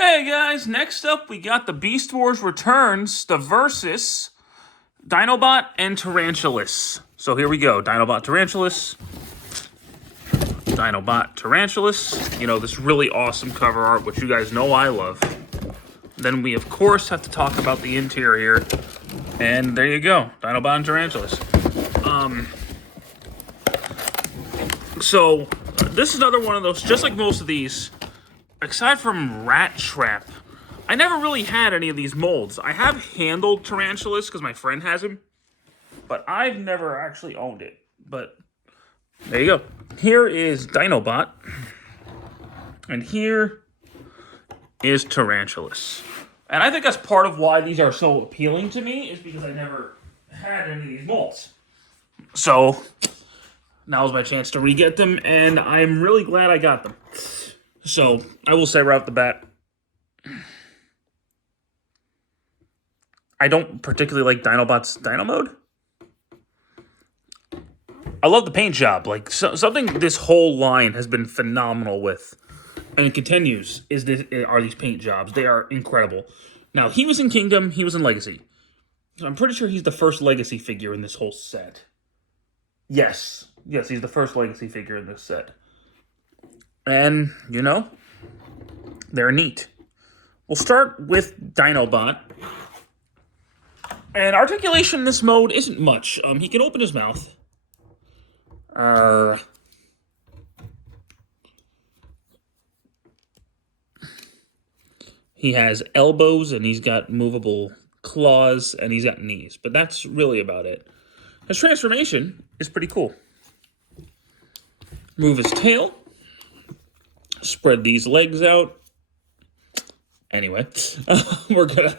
Hey guys, next up we got the Beast Wars Returns, the Versus, Dinobot and Tarantulas. So here we go, Dinobot Tarantulas, Dinobot Tarantulas. You know, this really awesome cover art, which you guys know I love. Then we, of course, have to talk about the interior. And there you go, Dinobot and Tarantulas. So, this is another one of those, just like most of these, aside from Rat Trap, I never really had any of these molds. I have handled Tarantulas because my friend has him, but I've never actually owned it. But there you go. Here is Dinobot, and here is Tarantulas. And I think that's part of why these are so appealing to me, is because I never had any of these molds. So now's my chance to re-get them, and I'm really glad I got them. So I will say right off the bat, I don't particularly like Dinobot's Dino Mode. I love the paint job. Like, something this whole line has been phenomenal with, and it continues, are these paint jobs. They are incredible. Now, he was in Kingdom, he was in Legacy. So I'm pretty sure he's the first Legacy figure in this whole set. Yes, he's the first Legacy figure in this set. And, you know, they're neat. We'll start with Dinobot. And articulation in this mode isn't much. He can open his mouth. He has elbows, and he's got movable claws, and he's got knees. But that's really about it. His transformation is pretty cool. Move his tail. Spread these legs out. Anyway, we're going to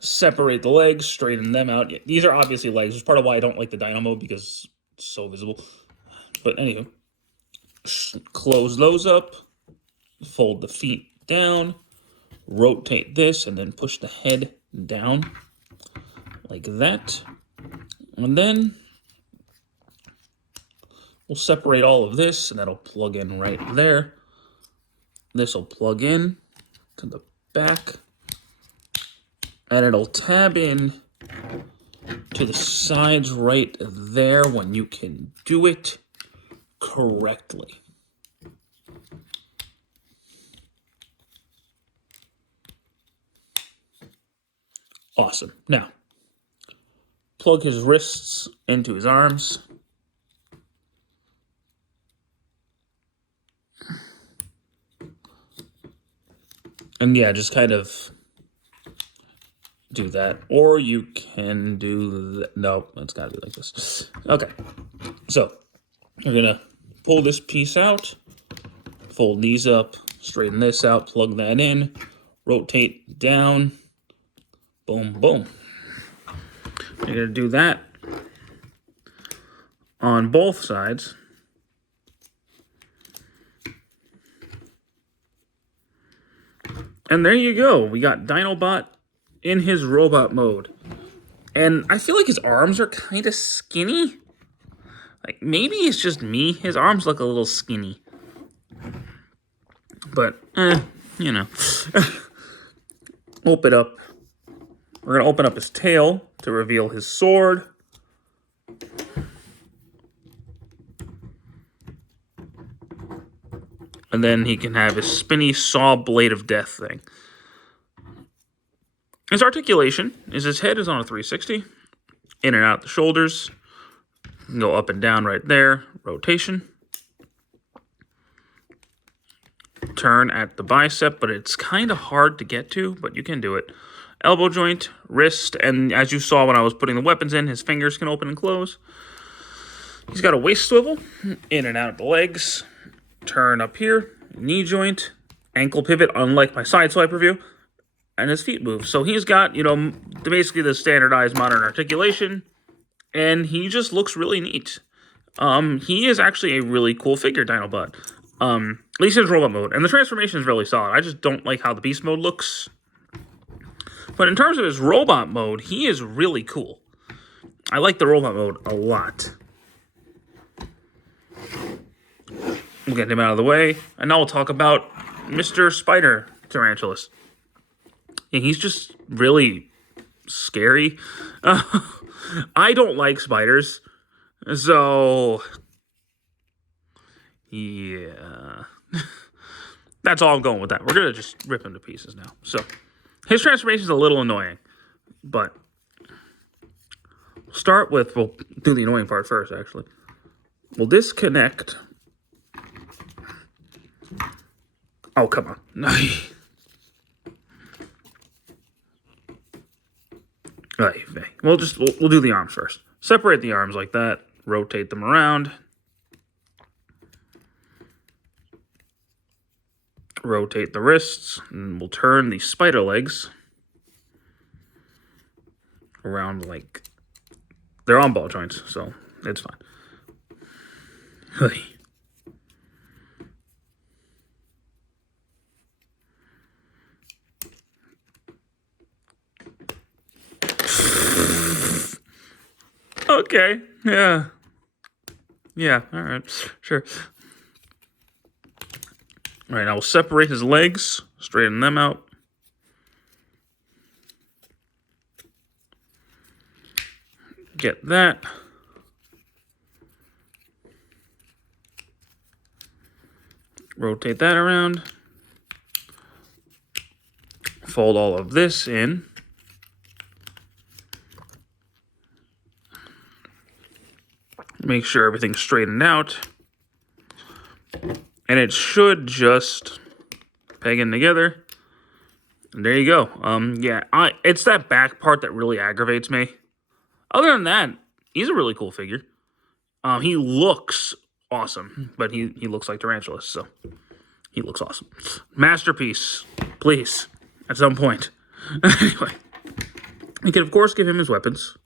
separate the legs, straighten them out. These are obviously legs. It's part of why I don't like the Dino Mode, because it's so visible. But anywho, close those up. Fold the feet down. Rotate this, and then push the head down like that. And then we'll separate all of this, and that'll plug in right there. This will plug in to the back, and it'll tab in to the sides right there when you can do it correctly. Awesome. Now, plug his wrists into his arms. And yeah, just kind of do that. Or you can do that. No, it's got to be like this. Okay. So, you're going to pull this piece out, fold these up, straighten this out, plug that in, rotate down. Boom, boom. You're going to do that on both sides. And there you go. We got Dinobot in his robot mode. And I feel like his arms are kind of skinny. Like, maybe it's just me. His arms look a little skinny. But, you know. Open up. We're going to open up his tail to reveal his sword. And then he can have his spinny saw blade of death thing. His articulation is his head is on a 360. In and out the shoulders. Go up and down right there. Rotation. Turn at the bicep, but it's kind of hard to get to, but you can do it. Elbow joint, wrist, and as you saw when I was putting the weapons in, his fingers can open and close. He's got a waist swivel, in and out the legs, turn up here, knee joint, ankle pivot, unlike my side swipe review, and his feet move. So he's got, you know, basically the standardized modern articulation, and he just looks really neat. He is actually a really cool figure, Dinobot. At least in his robot mode, and the transformation is really solid. I just don't like how the beast mode looks. But in terms of his robot mode, he is really cool. I like the robot mode a lot. We'll get him out of the way. And now we'll talk about Mr. Spider, Tarantulas. And he's just really scary. I don't like spiders. So, yeah. That's all I'm going with that. We're going to just rip him to pieces now. So, his transformation is a little annoying. But, we'll start with, we'll do the annoying part first, actually. We'll disconnect. Oh, come on. We'll do the arms first. Separate the arms like that. Rotate them around. Rotate the wrists. And we'll turn the spider legs around like... They're on ball joints, so it's fine. Okay, yeah. Yeah, all right, sure. All right, now we'll separate his legs, straighten them out. Get that. Rotate that around. Fold all of this in. Make sure everything's straightened out. And it should just peg in together. And there you go. Yeah, it's that back part that really aggravates me. Other than that, he's a really cool figure. He looks awesome, but he looks like Tarantulas, so he looks awesome. Masterpiece, please, at some point. Anyway, you can, of course, give him his weapons.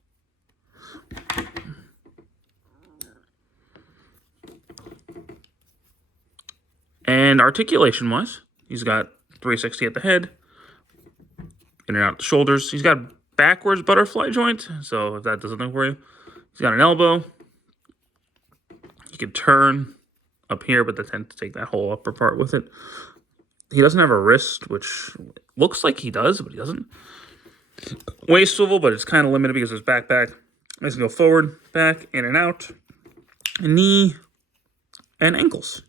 And articulation-wise, he's got 360 at the head, in and out the shoulders. He's got a backwards butterfly joint, so if that does something for you. He's got an elbow. He can turn up here, but they tend to take that whole upper part with it. He doesn't have a wrist, which looks like he does, but he doesn't. Waist swivel, but it's kind of limited because of his backpack. He can go forward, back, in and out, knee, and ankles.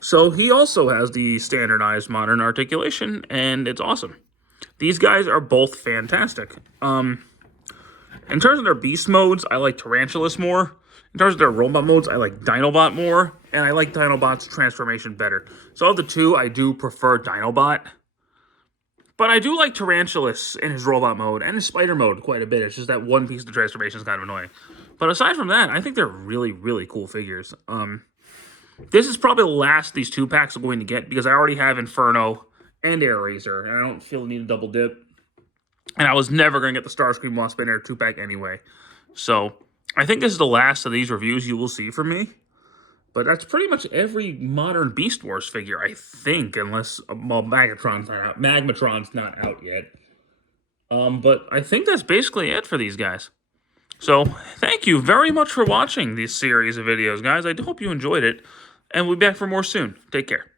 So he also has the standardized modern articulation, and it's awesome. These guys are both fantastic. In terms of their beast modes, I like Tarantulas more. In terms of their robot modes, I like Dinobot more, and I like Dinobot's transformation better. So of the two, I do prefer Dinobot. But I do like Tarantulas in his robot mode and his spider mode quite a bit. It's just that one piece of the transformation is kind of annoying. But aside from that, I think they're really, really cool figures. This is probably the last these two packs are going to get because I already have Inferno and Air Razor, and I don't feel the need to double dip. And I was never going to get the Starscream Wasp Spinner 2-pack anyway. So I think this is the last of these reviews you will see from me. But that's pretty much every modern Beast Wars figure, I think, unless, well, Magmatron's not out. Magmatron's not out yet. But I think that's basically it for these guys. So thank you very much for watching this series of videos, guys. I hope you enjoyed it. And we'll be back for more soon. Take care.